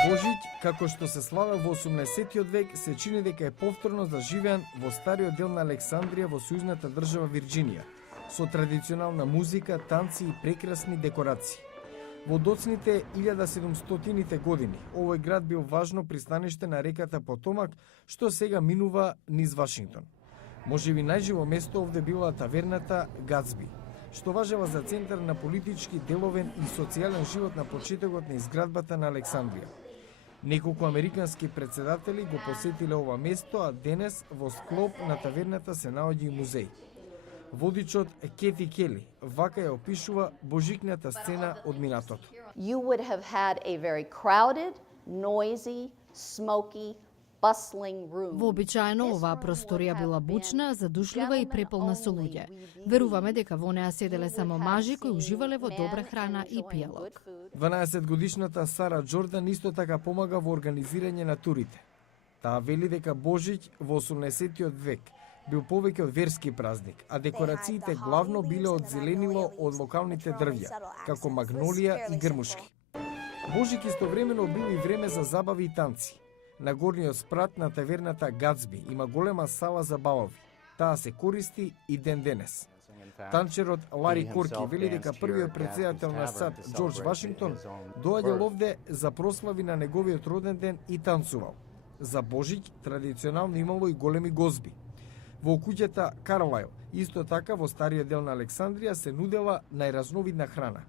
Божиќ, како што се славел во 18-тиот век, се чини дека е повторно заживеан во стариот дел на Александрија во сојузната држава Вирџинија, со традиционална музика, танци и прекрасни декорации. Во доцните 1700-тите години, овој град бил важно пристаниште на реката Потомак, што сега минува низ Вашингтон. Можеби најживо место овде била таверната Гацби, што важела за центар на политички, деловен и социјален живот на почетокот на изградбата на Александрија. Неколку американски председатели го посетиле ова место, а денес во склоп на таверната се наоѓа и музеј. Водичот Кети Кели вака ја опишува божикната сцена од минатото. You would have had a very crowded, noisy, smoky, bustling room. Вообичаено оваа просторија била бучна, задушлива и преполна со луѓе. Веруваме дека во неа седеле само мажи кои уживале во добра храна и пијалок. 12-годишната Сара Джордан исто така помага во организирање на турите. Таа вели дека Божиќ во 18-тиот век бил повеќе од верски празник, а декорациите главно биле од зеленило од локалните дрвја, како магнолија и грмушки. Божиќ истовремено бил и време за забави и танци. На горниот спрат на таверната Гацби има голема сала за бавови. Таа се користи и ден денес. Танчерот Лари Корки вели дека првиот претседател на САД Џорџ Вашингтон доаѓал овде за прослави на неговиот роден ден и танцувал. За Божиќ традиционално имало и големи гозби. Во куќата Карлайл, исто така во стариот дел на Александрија, се нудела најразновидна храна.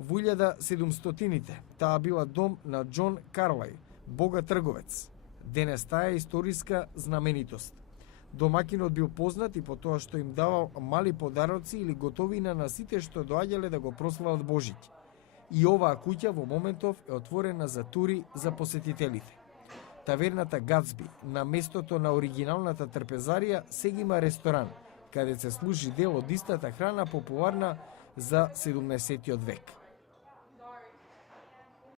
Во 1700-тините таа била дом на Џон Карлайл, богат трговец. Денес таа е историска знаменитост. Домакинот бил познат и по тоа што им давал мали подароци или готовина на сите што доаѓале да го прослават Божиќ. И оваа куќа во моментов е отворена за тури за посетителите. Таверната Гацби, на местото на оригиналната трпезарија, сега има ресторан, каде се служи дел од истата храна популарна за 17-тиот век.